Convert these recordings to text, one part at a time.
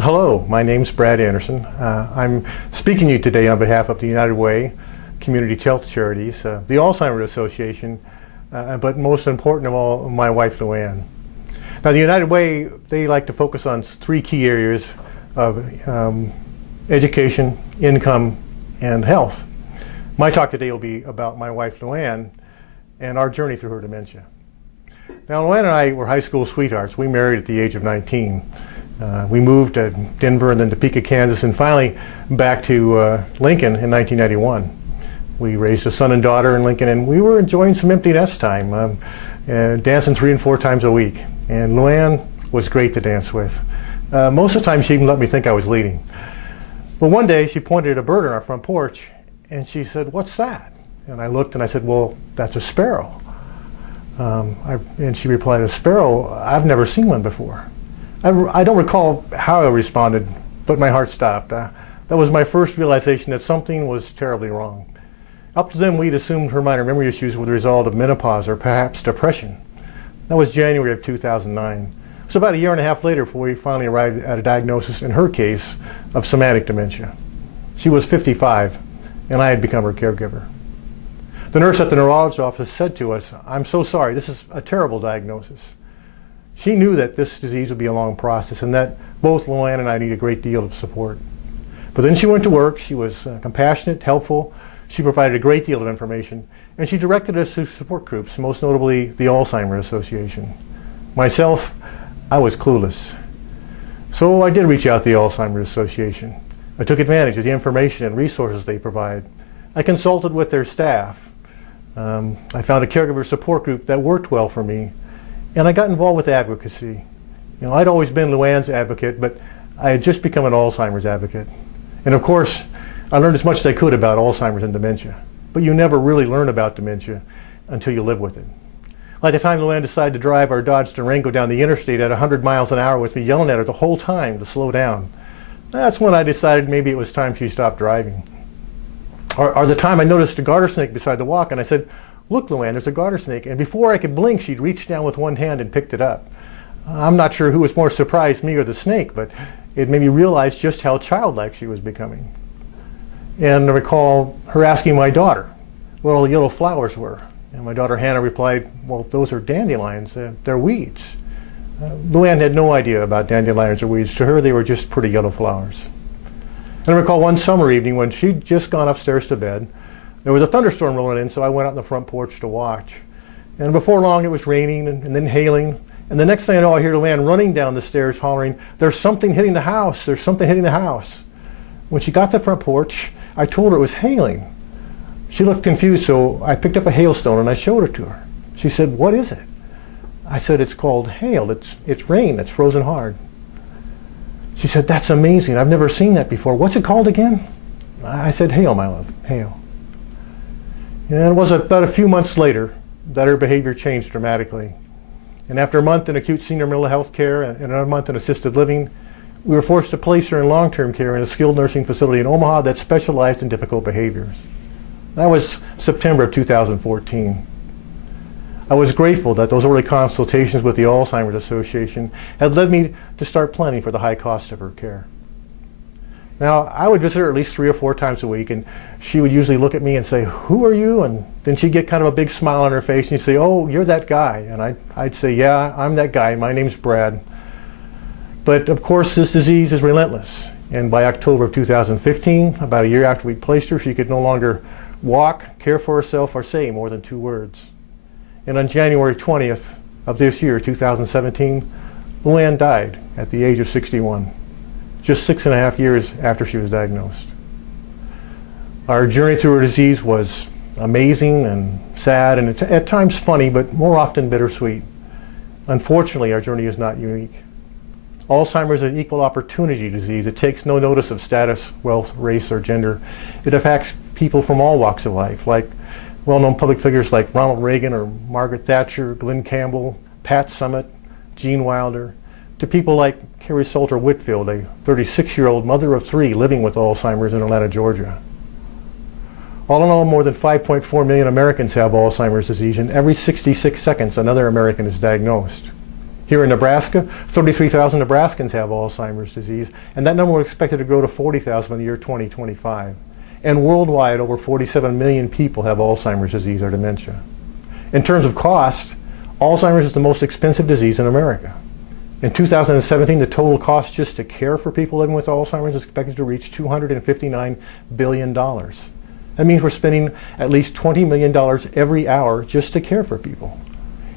Hello, my name's Brad Anderson. I'm speaking to you today on behalf of the United Way, Community Health Charities, the Alzheimer's Association, but most important of all, my wife Luann. Now the United Way, they like to focus on three key areas of education, income, and health. My talk today will be about my wife Luann and our journey through her dementia. Now Luann and I were high school sweethearts. We married at the age of 19. We moved to Denver and then Topeka, Kansas, and finally back to Lincoln in 1991. We raised a son and daughter in Lincoln, and we were enjoying some empty nest time, dancing 3 and 4 times a week. And Luann was great to dance with. Most of the time she even let me think I was leading. But one day she pointed at a bird on our front porch and she said, "What's that?" And I looked and I said, "Well, that's a sparrow." And she replied, "A sparrow? I've never seen one before." I don't recall how I responded, but my heart stopped. That was my first realization that something was terribly wrong. Up to then, we'd assumed her minor memory issues were the result of menopause or perhaps depression. That was January of 2009. So about a year and a half later before we finally arrived at a diagnosis, in her case, of somatic dementia. She was 55, and I had become her caregiver. The nurse at the neurologist's office said to us, "I'm so sorry, this is a terrible diagnosis." She knew that this disease would be a long process and that both Luann and I need a great deal of support. But then she went to work. She was compassionate, helpful. She provided a great deal of information, and she directed us to support groups, most notably the Alzheimer's Association. Myself, I was clueless. So I did reach out to the Alzheimer's Association. I took advantage of the information and resources they provide. I consulted with their staff. I found a caregiver support group that worked well for me. And I got involved with advocacy. I'd always been Luann's advocate, but I had just become an Alzheimer's advocate. And of course, I learned as much as I could about Alzheimer's and dementia. But you never really learn about dementia until you live with it. Like the time Luann decided to drive our Dodge Durango down the interstate at 100 miles an hour with me yelling at her the whole time to slow down. That's when I decided maybe it was time she stopped driving. Or the time I noticed a garter snake beside the walk and I said, "Look, Luann, there's a garter snake." And before I could blink, she'd reached down with one hand and picked it up. I'm not sure who was more surprised, me or the snake, but it made me realize just how childlike she was becoming. And I recall her asking my daughter what all the yellow flowers were. And my daughter Hannah replied, "Well, those are dandelions. They're weeds." Luann had no idea about dandelions or weeds. To her, they were just pretty yellow flowers. And I recall one summer evening when she'd just gone upstairs to bed. There was a thunderstorm rolling in, so I went out on the front porch to watch. And before long, it was raining and then hailing. And the next thing I know, I hear Luann running down the stairs hollering, "There's something hitting the house. There's something hitting the house." When she got to the front porch, I told her it was hailing. She looked confused, so I picked up a hailstone and I showed it to her. She said, "What is it?" I said, "It's called hail. It's rain. It's frozen hard." She said, "That's amazing. I've never seen that before. What's it called again?" I said, "Hail, my love, hail." And it was about a few months later that her behavior changed dramatically. And after a month in acute senior mental health care and another month in assisted living, we were forced to place her in long-term care in a skilled nursing facility in Omaha that specialized in difficult behaviors. That was September of 2014. I was grateful that those early consultations with the Alzheimer's Association had led me to start planning for the high cost of her care. Now, I would visit her at least 3 or 4 times a week, and she would usually look at me and say, "Who are you?" And then she'd get kind of a big smile on her face, and she'd say, "Oh, you're that guy." And I'd say, "Yeah, I'm that guy. My name's Brad." But of course, this disease is relentless. And by October of 2015, about a year after we placed her, she could no longer walk, care for herself, or say more than 2 words. And on January 20th of this year, 2017, Luann died at the age of 61. Just 6.5 years after she was diagnosed. Our journey through her disease was amazing and sad and at times funny, but more often bittersweet. Unfortunately, our journey is not unique. Alzheimer's is an equal opportunity disease. It takes no notice of status, wealth, race, or gender. It affects people from all walks of life, like well-known public figures like Ronald Reagan or Margaret Thatcher, Glenn Campbell, Pat Summitt, Gene Wilder, to people like Carrie Salter Whitfield, a 36-year-old mother of 3 living with Alzheimer's in Atlanta, Georgia. All in all, more than 5.4 million Americans have Alzheimer's disease, and every 66 seconds another American is diagnosed. Here in Nebraska, 33,000 Nebraskans have Alzheimer's disease, and that number is expected to grow to 40,000 by the year 2025. And worldwide, over 47 million people have Alzheimer's disease or dementia. In terms of cost, Alzheimer's is the most expensive disease in America. In 2017, the total cost just to care for people living with Alzheimer's is expected to reach $259 billion. That means we're spending at least $20 million every hour just to care for people.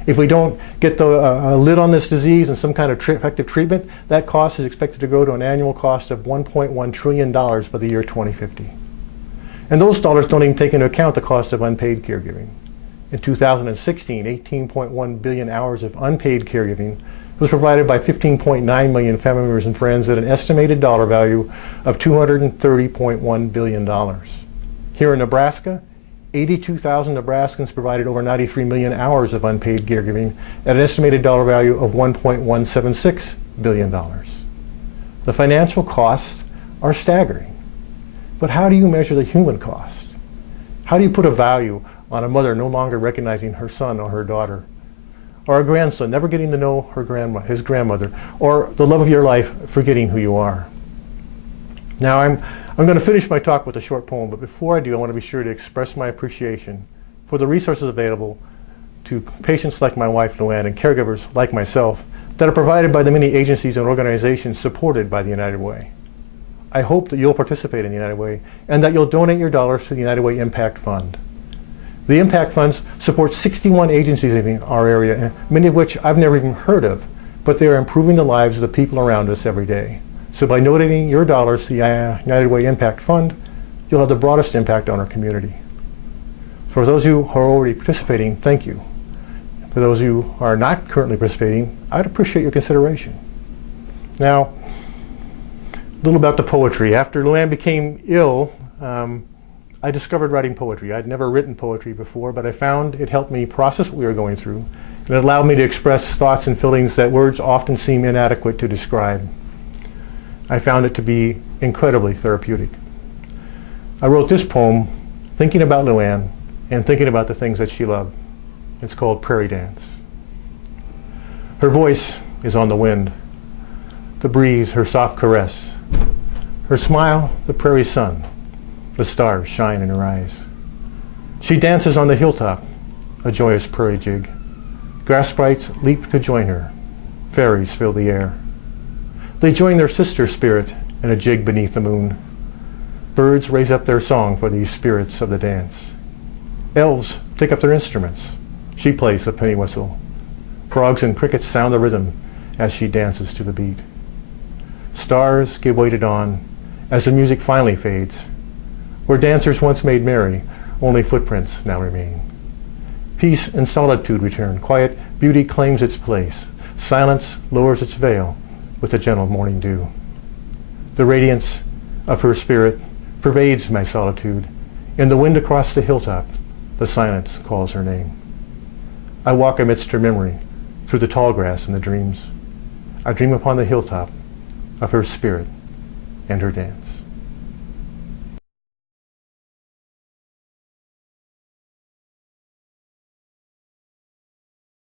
If we don't get the lid on this disease and some kind of effective treatment, that cost is expected to grow to an annual cost of $1.1 trillion by the year 2050. And those dollars don't even take into account the cost of unpaid caregiving. In 2016, 18.1 billion hours of unpaid caregiving was provided by 15.9 million family members and friends at an estimated dollar value of $230.1 billion. Here in Nebraska, 82,000 Nebraskans provided over 93 million hours of unpaid caregiving at an estimated dollar value of $1.176 billion. The financial costs are staggering. But how do you measure the human cost? How do you put a value on a mother no longer recognizing her son or her daughter, or a grandson never getting to know his grandmother, or the love of your life forgetting who you are? Now I'm going to finish my talk with a short poem, but before I do, I want to be sure to express my appreciation for the resources available to patients like my wife, Luann, and caregivers like myself that are provided by the many agencies and organizations supported by the United Way. I hope that you'll participate in the United Way and that you'll donate your dollars to the United Way Impact Fund. The Impact Funds support 61 agencies in our area, many of which I've never even heard of, but they are improving the lives of the people around us every day. So by donating your dollars to the United Way Impact Fund, you'll have the broadest impact on our community. For those of you who are already participating, thank you. For those of you who are not currently participating, I'd appreciate your consideration. Now, a little about the poetry. After Luann became ill, I discovered writing poetry. I'd never written poetry before, but I found it helped me process what we were going through, and it allowed me to express thoughts and feelings that words often seem inadequate to describe. I found it to be incredibly therapeutic. I wrote this poem thinking about Luann and thinking about the things that she loved. It's called Prairie Dance. Her voice is on the wind, the breeze, her soft caress, her smile, the prairie sun. The stars shine in her eyes. She dances on the hilltop, a joyous prairie jig. Grass sprites leap to join her. Fairies fill the air. They join their sister spirit in a jig beneath the moon. Birds raise up their song for these spirits of the dance. Elves take up their instruments. She plays the penny whistle. Frogs and crickets sound the rhythm as she dances to the beat. Stars give way to dawn as the music finally fades. Where dancers once made merry, only footprints now remain. Peace and solitude return. Quiet beauty claims its place. Silence lowers its veil with a gentle morning dew. The radiance of her spirit pervades my solitude. In the wind across the hilltop, the silence calls her name. I walk amidst her memory, through the tall grass and the dreams. I dream upon the hilltop of her spirit and her dance.